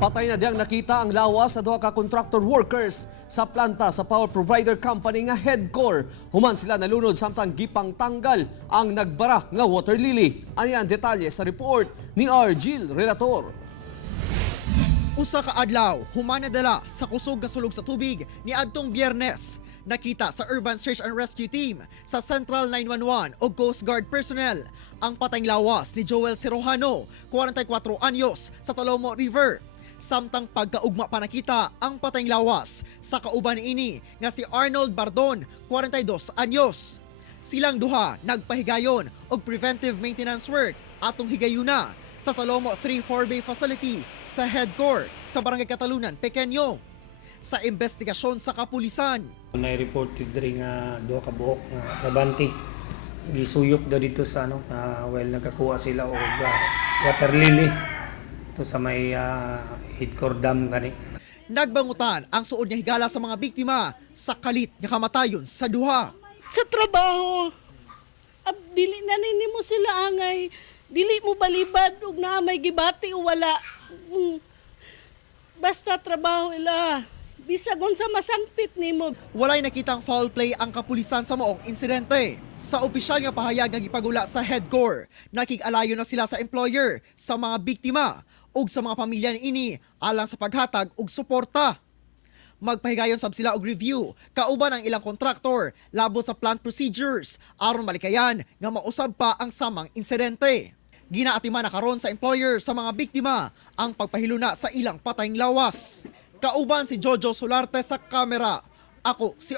Patay na diyang nakita ang lawas sa duha ka contractor workers sa planta sa power provider company nga Headcore. Human sila nalunod samtang gipang tanggal ang nagbara nga water lily. Ani ang detalye sa report ni Argil Relator. Usa ka adlaw, human nadala sa kusog nga sulog sa tubig ni adtong Biyernes. Nakita sa Urban Search and Rescue Team sa Central 911 o Coast Guard personnel ang patayng lawas ni Joel Cirojano, 44 anyos, sa Talomo River. Samtang pagkaugma pa nakita ang patayng lawas sa kauban ini nga si Arnold Bardon, 42 anyos. Silang duha nagpahigayon og preventive maintenance work atong higayuna sa Talomo 3-4 Bay Facility sa Headcore sa Barangay Catalunan, Pequeño. Sa investigasyon sa kapulisan, na-reported rin nga duha ka buhok nga trabante gisuyop daw dito sa while nagkakuha sila og water lily to sa may Headcore Dam gani. nagbangutan ang suod nga higala sa mga biktima sa kalit nga kamatayon sa duha. Sa trabaho, dili na mo sila angay, dili mo balibad ug naa may gibati o wala. Basta trabaho ila. Bisag unsa masangpit nimo. Walay nakitang foul play ang kapulisan sa moong insidente. Sa opisyal nga pahayag nga gipagula sa Headcore, nakig-alayo na sila sa employer, sa mga biktima ug sa mga pamilya niini alang sa paghatag og suporta. Magpahigayon sab sila og review kauban ang ilang kontraktor labot sa plant procedures aron malikayan nga mausab pa ang samang insidente. Ginaatiman na karon sa employer sa mga biktima ang pagpahiluna sa ilang patayng lawas. Kauban si Jojo Solarte sa kamera. Ako si